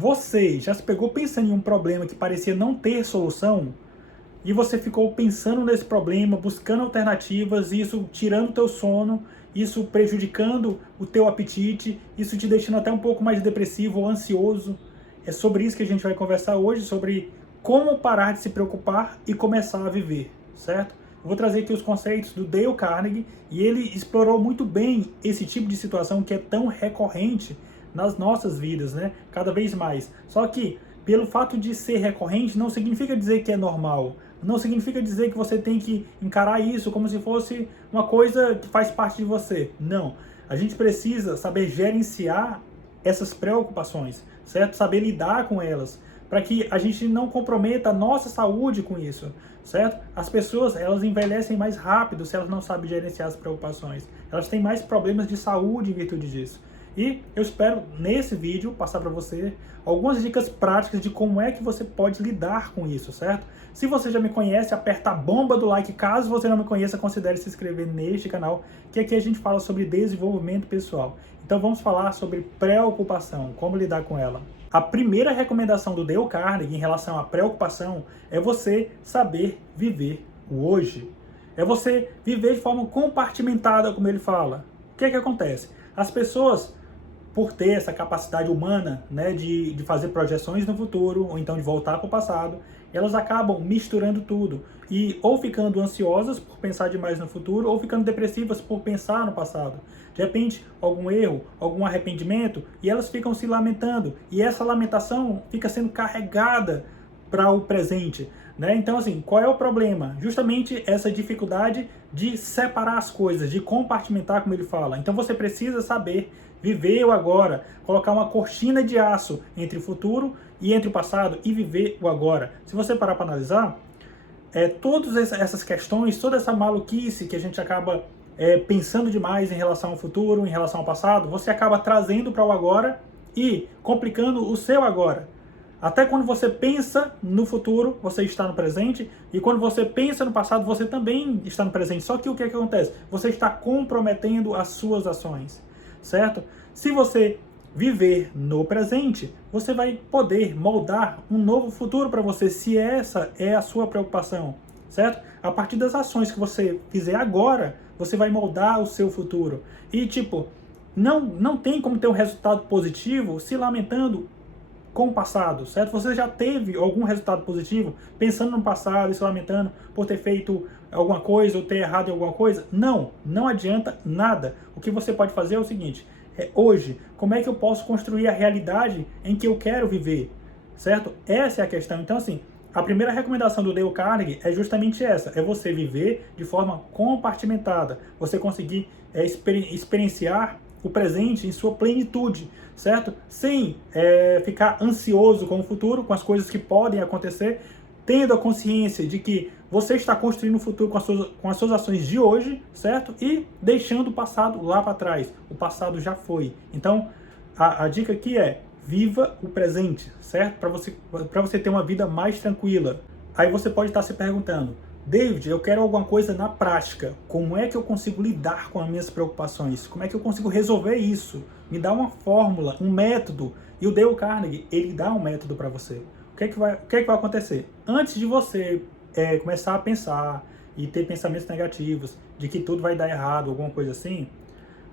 Você já se pegou pensando em um problema que parecia não ter solução? E você ficou pensando nesse problema, buscando alternativas, e isso tirando o teu sono, isso prejudicando o teu apetite, isso te deixando até um pouco mais depressivo ou ansioso? É sobre isso que a gente vai conversar hoje, sobre como parar de se preocupar e começar a viver, certo? Eu vou trazer aqui os conceitos do Dale Carnegie, e ele explorou muito bem esse tipo de situação que é tão recorrente nas nossas vidas, né? Cada vez mais. Só que, pelo fato de ser recorrente, não significa dizer que é normal. Não significa dizer que você tem que encarar isso como se fosse uma coisa que faz parte de você. Não. A gente precisa saber gerenciar essas preocupações, certo? Saber lidar com elas, para que a gente não comprometa a nossa saúde com isso, certo? As pessoas, elas envelhecem mais rápido se elas não sabem gerenciar as preocupações. Elas têm mais problemas de saúde em virtude disso. E eu espero, nesse vídeo, passar para você algumas dicas práticas de como é que você pode lidar com isso, certo? Se você já me conhece, aperta a bomba do like. Caso você não me conheça, considere se inscrever neste canal, que aqui a gente fala sobre desenvolvimento pessoal. Então vamos falar sobre preocupação, como lidar com ela. A primeira recomendação do Dale Carnegie em relação à preocupação é você saber viver o hoje. É você viver de forma compartimentada, como ele fala. O que é que acontece? As pessoas, por ter essa capacidade humana, né, de fazer projeções no futuro, ou então de voltar para o passado, elas acabam misturando tudo. E ou ficando ansiosas por pensar demais no futuro, ou ficando depressivas por pensar no passado. De repente, algum erro, algum arrependimento, e elas ficam se lamentando. E essa lamentação fica sendo carregada para o presente, né? Então, assim, qual é o problema? Justamente essa dificuldade de separar as coisas, de compartimentar, como ele fala. Então, você precisa saber viver o agora, colocar uma cortina de aço entre o futuro e entre o passado e viver o agora. Se você parar para analisar, todas essas questões, toda essa maluquice que a gente acaba pensando demais em relação ao futuro, em relação ao passado, você acaba trazendo para o agora e complicando o seu agora. Até quando você pensa no futuro, você está no presente, e quando você pensa no passado, você também está no presente. Só que o que acontece? Você está comprometendo as suas ações, certo? Se você viver no presente, você vai poder moldar um novo futuro para você, se essa é a sua preocupação, certo? A partir das ações que você fizer agora, você vai moldar o seu futuro. E tipo, não tem como ter um resultado positivo se lamentando com o passado, certo? Você já teve algum resultado positivo pensando no passado e se lamentando por ter feito alguma coisa ou ter errado em alguma coisa? Não adianta nada. O que você pode fazer é o seguinte: hoje, como é que eu posso construir a realidade em que eu quero viver, certo? Essa é a questão. Então, assim, a primeira recomendação do Dale Carnegie é justamente essa: é você viver de forma compartimentada, você conseguir experienciar o presente em sua plenitude, certo? Sem ficar ansioso com o futuro, com as coisas que podem acontecer, tendo a consciência de que você está construindo o futuro com as suas ações de hoje, certo? E deixando o passado lá para trás. O passado já foi. Então, a dica aqui é: viva o presente, certo? Para você ter uma vida mais tranquila. Aí você pode estar se perguntando: David, eu quero alguma coisa na prática. Como é que eu consigo lidar com as minhas preocupações? Como é que eu consigo resolver isso? Me dá uma fórmula, um método. E o Dale Carnegie, ele dá um método para você. O que é que vai acontecer? Antes de você começar a pensar e ter pensamentos negativos, de que tudo vai dar errado, alguma coisa assim,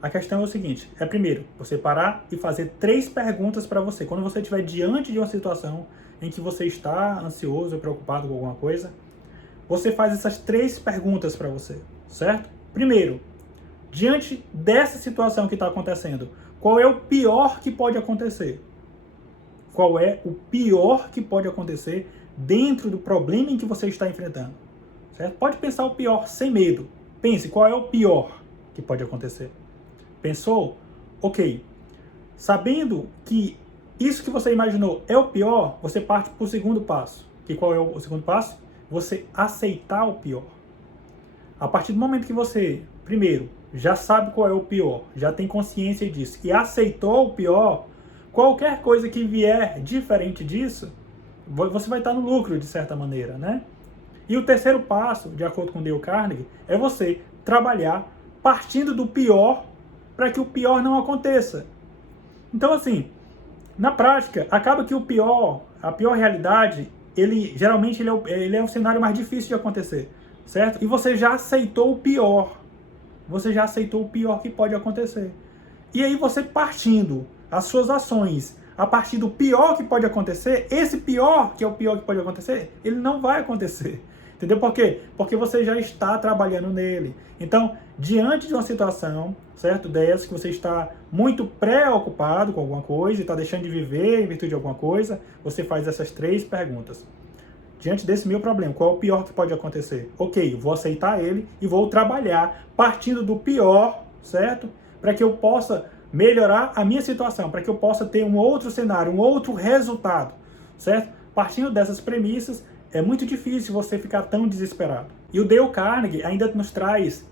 a questão é o seguinte: primeiro, você parar e fazer 3 perguntas para você. Quando você estiver diante de uma situação em que você está ansioso, preocupado com alguma coisa, você faz essas 3 perguntas para você, certo? Primeiro, diante dessa situação que está acontecendo, qual é o pior que pode acontecer? Qual é o pior que pode acontecer dentro do problema em que você está enfrentando? Certo? Pode pensar o pior sem medo. Pense, qual é o pior que pode acontecer? Pensou? Ok. Sabendo que isso que você imaginou é o pior, você parte para o segundo passo. Que qual é o segundo passo? Você aceitar o pior. A partir do momento que você, primeiro, já sabe qual é o pior, já tem consciência disso e aceitou o pior, qualquer coisa que vier diferente disso, você vai estar no lucro, de certa maneira, né? E o terceiro passo, de acordo com Dale Carnegie, é você trabalhar partindo do pior para que o pior não aconteça. Então, assim, Na prática, acaba que a pior realidade, geralmente ele é o cenário mais difícil de acontecer, certo? E você já aceitou o pior. Você já aceitou o pior que pode acontecer. E aí você partindo as suas ações a partir do pior que pode acontecer, esse pior, que é o pior que pode acontecer, ele não vai acontecer. Entendeu por quê? Porque você já está trabalhando nele. Então, diante de uma situação, certo, dessa, que você está muito preocupado com alguma coisa e está deixando de viver em virtude de alguma coisa, você faz essas 3 perguntas. Diante desse meu problema, qual é o pior que pode acontecer? Ok, vou aceitar ele e vou trabalhar partindo do pior, certo? Para que eu possa melhorar a minha situação, para que eu possa ter um outro cenário, um outro resultado, certo? Partindo dessas premissas, é muito difícil você ficar tão desesperado. E o Dale Carnegie ainda nos traz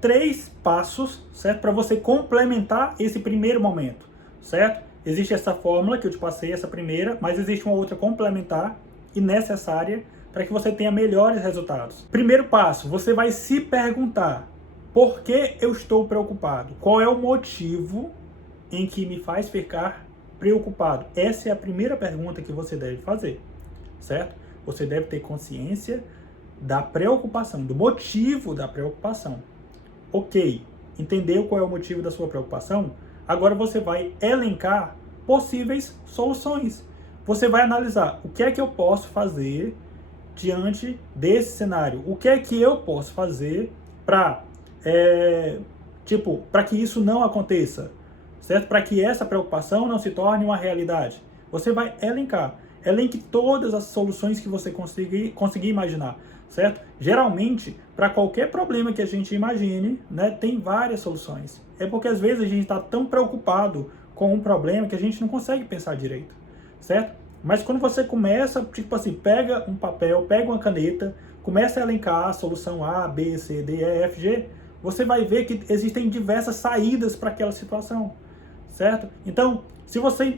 3 passos, certo? Para você complementar esse primeiro momento, certo? Existe essa fórmula que eu te passei, essa primeira, mas existe uma outra complementar e necessária para que você tenha melhores resultados. Primeiro passo, você vai se perguntar: por que eu estou preocupado? Qual é o motivo em que me faz ficar preocupado? Essa é a primeira pergunta que você deve fazer, certo? Você deve ter consciência da preocupação, do motivo da preocupação. Ok, entendeu qual é o motivo da sua preocupação? Agora você vai elencar possíveis soluções. Você vai analisar o que é que eu posso fazer diante desse cenário. O que é que eu posso fazer para que isso não aconteça, certo? Para que essa preocupação não se torne uma realidade. Você vai elencar. Elenque todas as soluções que você conseguir imaginar, certo? Geralmente, para qualquer problema que a gente imagine, né, tem várias soluções. É porque às vezes a gente está tão preocupado com um problema que a gente não consegue pensar direito, certo? Mas quando você começa, pega um papel, pega uma caneta, começa a elencar a solução A, B, C, D, E, F, G, você vai ver que existem diversas saídas para aquela situação, certo? Então, se você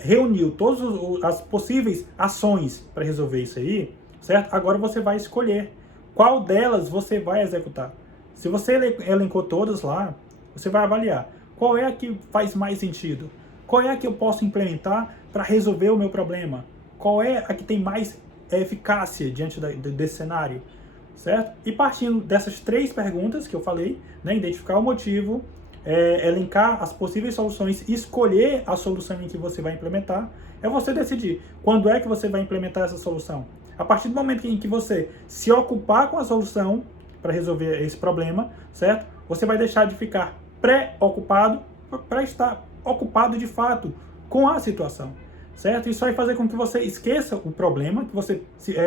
reuniu todas as possíveis ações para resolver isso aí, certo? Agora você vai escolher qual delas você vai executar. Se você elencou todas lá, você vai avaliar qual é a que faz mais sentido, qual é a que eu posso implementar para resolver o meu problema, qual é a que tem mais eficácia diante desse cenário, certo? E partindo dessas 3 perguntas que eu falei, né, identificar o motivo, elencar as possíveis soluções, escolher a solução em que você vai implementar, é você decidir quando é que você vai implementar essa solução. A partir do momento em que você se ocupar com a solução para resolver esse problema, certo? Você vai deixar de ficar preocupado para estar ocupado de fato com a situação, certo? Isso vai fazer com que você esqueça o problema, que você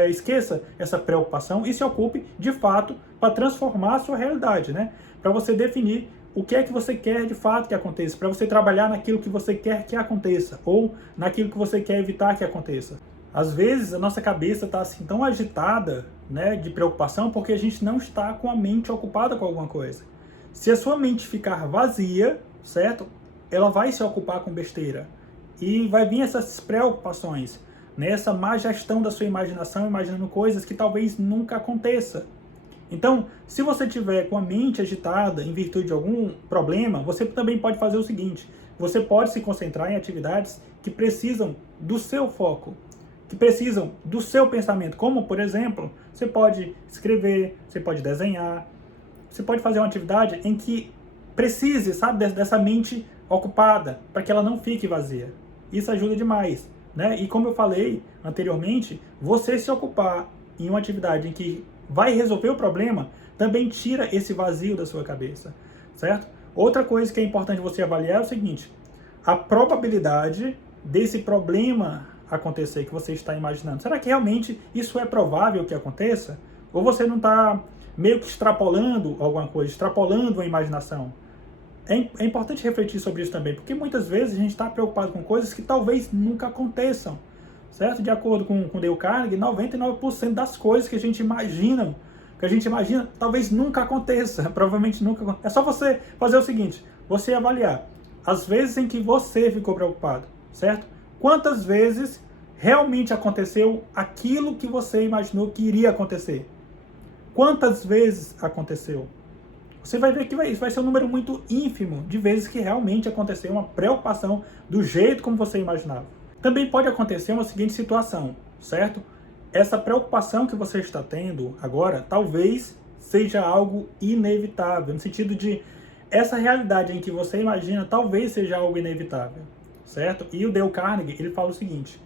esqueça essa preocupação e se ocupe de fato para transformar a sua realidade, né? Para você definir o que é que você quer de fato que aconteça, para você trabalhar naquilo que você quer que aconteça ou naquilo que você quer evitar que aconteça. Às vezes a nossa cabeça está assim tão agitada, né, de preocupação porque a gente não está com a mente ocupada com alguma coisa. Se a sua mente ficar vazia, certo? Ela vai se ocupar com besteira e vai vir essas preocupações, nessa má gestão da sua imaginação, imaginando coisas que talvez nunca aconteça. Então, se você tiver com a mente agitada em virtude de algum problema, você também pode fazer o seguinte: você pode se concentrar em atividades que precisam do seu foco, que precisam do seu pensamento, como, por exemplo, você pode escrever, você pode desenhar, você pode fazer uma atividade em que precise, sabe, dessa mente ocupada, para que ela não fique vazia. Isso ajuda demais, né? E como eu falei anteriormente, você se ocupar em uma atividade em que vai resolver o problema, também tira esse vazio da sua cabeça, certo? Outra coisa que é importante você avaliar é o seguinte: a probabilidade desse problema acontecer que você está imaginando. Será que realmente isso é provável que aconteça? Ou você não está meio que extrapolando alguma coisa, extrapolando a imaginação? É importante refletir sobre isso também, porque muitas vezes a gente está preocupado com coisas que talvez nunca aconteçam, certo? De acordo com Dale Carnegie, 99% das coisas que a gente imagina, talvez nunca aconteça, provavelmente nunca aconteça. É só você fazer o seguinte: você avaliar as vezes em que você ficou preocupado, certo? Quantas vezes realmente aconteceu aquilo que você imaginou que iria acontecer? Quantas vezes aconteceu? você vai ver que vai ser um número muito ínfimo de vezes que realmente aconteceu uma preocupação do jeito como você imaginava. Também pode acontecer uma seguinte situação, certo? Essa preocupação que você está tendo agora, talvez seja algo inevitável, no sentido de essa realidade em que você imagina talvez seja algo inevitável, certo? E o Dale Carnegie, ele fala o seguinte: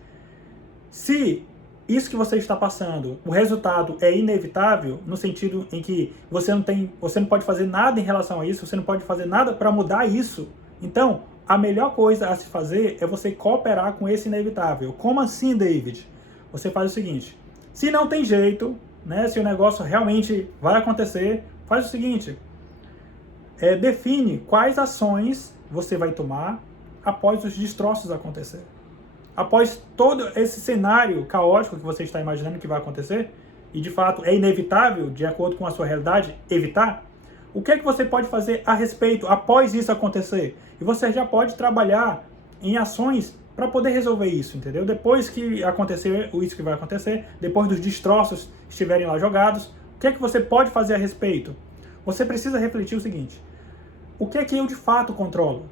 se isso que você está passando, o resultado é inevitável, no sentido em que você não pode fazer nada em relação a isso, você não pode fazer nada para mudar isso, então a melhor coisa a se fazer é você cooperar com esse inevitável. Como assim, David? Você faz o seguinte: se não tem jeito, né, se o negócio realmente vai acontecer, faz o seguinte, define quais ações você vai tomar após os destroços acontecer. Após todo esse cenário caótico que você está imaginando que vai acontecer, e de fato é inevitável, de acordo com a sua realidade, evitar, o que é que você pode fazer a respeito após isso acontecer? E você já pode trabalhar em ações para poder resolver isso, entendeu? Depois que acontecer isso que vai acontecer, depois dos destroços estiverem lá jogados, o que é que você pode fazer a respeito? Você precisa refletir o seguinte: o que é que eu de fato controlo?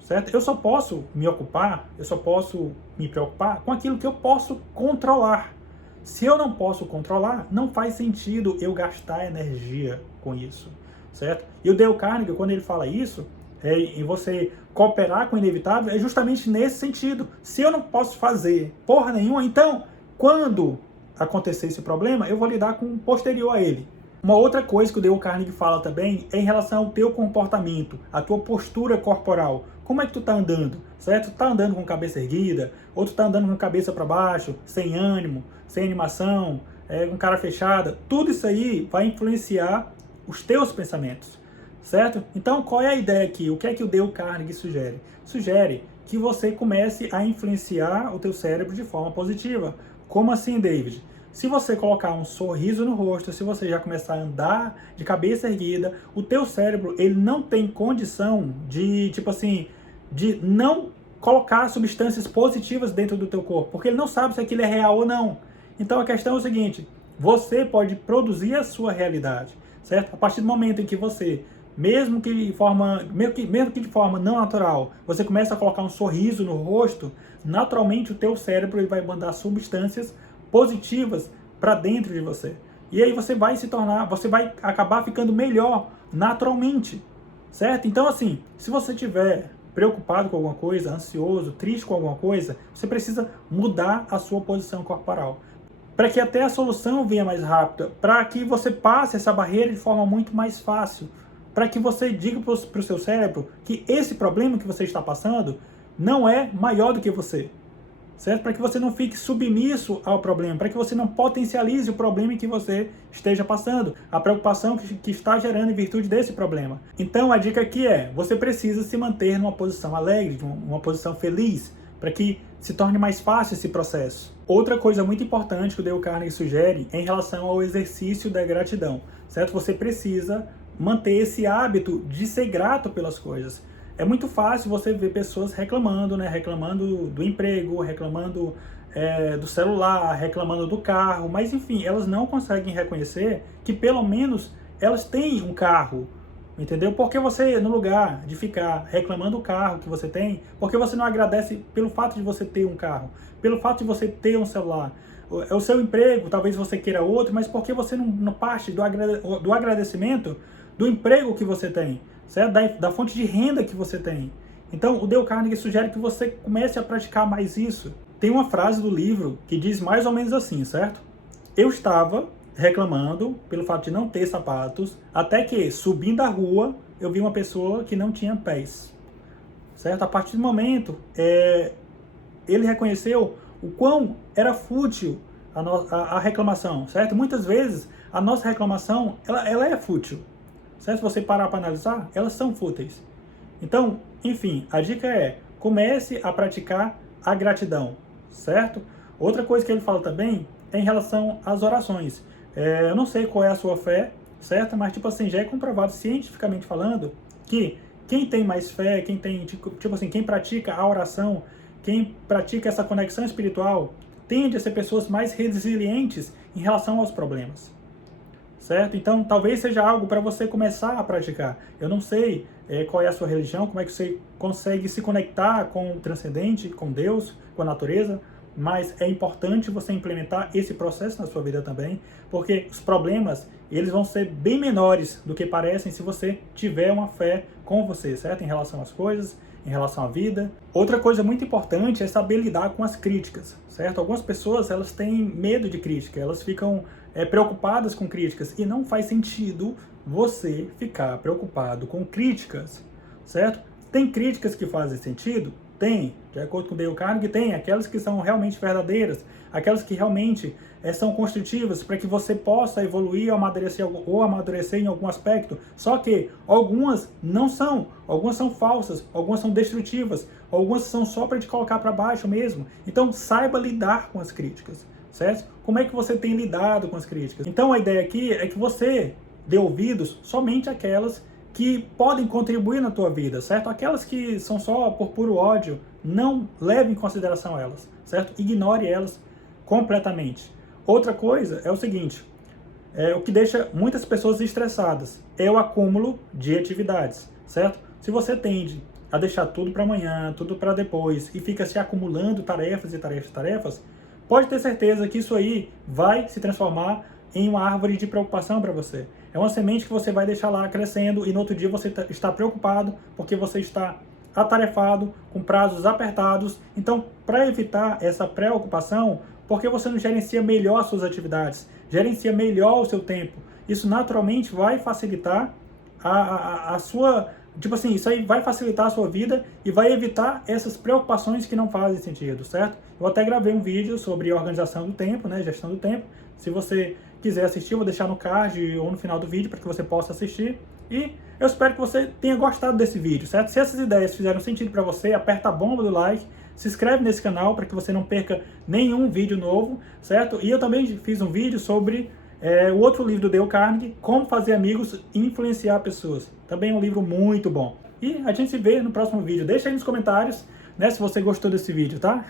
Certo? Eu só posso me ocupar, eu só posso me preocupar com aquilo que eu posso controlar. Se eu não posso controlar, não faz sentido eu gastar energia com isso, certo? E o Dale Carnegie, quando ele fala isso, em você cooperar com o inevitável, é justamente nesse sentido. Se eu não posso fazer porra nenhuma, então, quando acontecer esse problema, eu vou lidar com o posterior a ele. Uma outra coisa que o Dale Carnegie fala também é em relação ao teu comportamento, a tua postura corporal. Como é que tu tá andando, certo? Tu tá andando com cabeça erguida, ou tu tá andando com cabeça para baixo, sem ânimo, sem animação, com cara fechada. Tudo isso aí vai influenciar os teus pensamentos, certo? Então, qual é a ideia aqui? O que é que o Dale Carnegie sugere? Sugere que você comece a influenciar o teu cérebro de forma positiva. Como assim, David? Se você colocar um sorriso no rosto, se você já começar a andar de cabeça erguida, o teu cérebro, ele não tem condição de, tipo assim, de não colocar substâncias positivas dentro do teu corpo, porque ele não sabe se aquilo é real ou não. Então a questão é o seguinte: você pode produzir a sua realidade, certo? A partir do momento em que você, mesmo que de forma não natural, você começa a colocar um sorriso no rosto, naturalmente o teu cérebro ele vai mandar substâncias positivas para dentro de você. E aí você vai acabar ficando melhor naturalmente, certo? Então assim, se você tiver preocupado com alguma coisa, ansioso, triste com alguma coisa, você precisa mudar a sua posição corporal, para que até a solução venha mais rápida, para que você passe essa barreira de forma muito mais fácil, para que você diga para o seu cérebro que esse problema que você está passando não é maior do que você, certo? Para que você não fique submisso ao problema, para que você não potencialize o problema que você esteja passando, a preocupação que está gerando em virtude desse problema. Então a dica aqui é: você precisa se manter numa posição alegre, uma posição feliz, para que se torne mais fácil esse processo. Outra coisa muito importante que o Dale Carnegie sugere é em relação ao exercício da gratidão, certo? Você precisa manter esse hábito de ser grato pelas coisas. É muito fácil você ver pessoas reclamando, né? Reclamando do emprego, reclamando do celular, reclamando do carro, mas enfim, elas não conseguem reconhecer que pelo menos elas têm um carro, entendeu? Porque você, no lugar de ficar reclamando do carro que você tem, porque você não agradece pelo fato de você ter um carro, pelo fato de você ter um celular, o seu emprego, talvez você queira outro, mas porque você não parte do agradecimento do emprego que você tem, certo? Da fonte de renda que você tem. Então, o Dale Carnegie sugere que você comece a praticar mais isso. Tem uma frase do livro que diz mais ou menos assim, certo? Eu estava reclamando pelo fato de não ter sapatos, até que, subindo a rua, eu vi uma pessoa que não tinha pés, certo? A partir do momento, ele reconheceu o quão era fútil a reclamação, certo? Muitas vezes, a nossa reclamação, ela é fútil, certo? Se você parar para analisar, elas são fúteis. Então, enfim, a dica é: comece a praticar a gratidão, certo? Outra coisa que ele fala também é em relação às orações. Eu não sei qual é a sua fé, certo? Mas, tipo assim, já é comprovado cientificamente falando que quem tem mais fé, quem tem, tipo assim, quem pratica a oração, quem pratica essa conexão espiritual, tende a ser pessoas mais resilientes em relação aos problemas, certo? Então, talvez seja algo para você começar a praticar. Eu não sei qual é a sua religião, como é que você consegue se conectar com o transcendente, com Deus, com a natureza, mas é importante você implementar esse processo na sua vida também, porque os problemas, eles vão ser bem menores do que parecem se você tiver uma fé com você, certo? Em relação às coisas, em relação à vida. Outra coisa muito importante é saber lidar com as críticas, certo? Algumas pessoas, elas têm medo de crítica, elas ficam preocupadas com críticas, e não faz sentido você ficar preocupado com críticas, certo? Tem críticas que fazem sentido? Tem, de acordo com Dale Carnegie, tem aquelas que são realmente verdadeiras, aquelas que realmente são construtivas para que você possa evoluir ou amadurecer em algum aspecto. Só que algumas não são, algumas são falsas, algumas são destrutivas, algumas são só para te colocar para baixo mesmo. Então saiba lidar com as críticas, certo? Como é que você tem lidado com as críticas? Então a ideia aqui é que você dê ouvidos somente àquelas que podem contribuir na tua vida, certo? Aquelas que são só por puro ódio, não leve em consideração elas, certo? Ignore elas completamente. Outra coisa é o seguinte, o que deixa muitas pessoas estressadas é o acúmulo de atividades, certo? Se você tende a deixar tudo para amanhã, tudo para depois, e fica se acumulando tarefas e tarefas e tarefas, pode ter certeza que isso aí vai se transformar em uma árvore de preocupação para você. É uma semente que você vai deixar lá crescendo e no outro dia você está preocupado porque você está atarefado, com prazos apertados. Então, para evitar essa preocupação, por que você não gerencia melhor as suas atividades? Gerencia melhor o seu tempo. Isso naturalmente vai facilitar a sua... Tipo assim, isso aí vai facilitar a sua vida e vai evitar essas preocupações que não fazem sentido, certo? Eu até gravei um vídeo sobre organização do tempo, né, gestão do tempo. Se você quiser assistir, eu vou deixar no card ou no final do vídeo para que você possa assistir. E eu espero que você tenha gostado desse vídeo, certo? Se essas ideias fizeram sentido para você, aperta a bomba do like, se inscreve nesse canal para que você não perca nenhum vídeo novo, certo? E eu também fiz um vídeo sobre o outro livro do Dale Carnegie, Como Fazer Amigos e Influenciar Pessoas. Também é um livro muito bom. E a gente se vê no próximo vídeo. Deixa aí nos comentários, né, se você gostou desse vídeo, tá?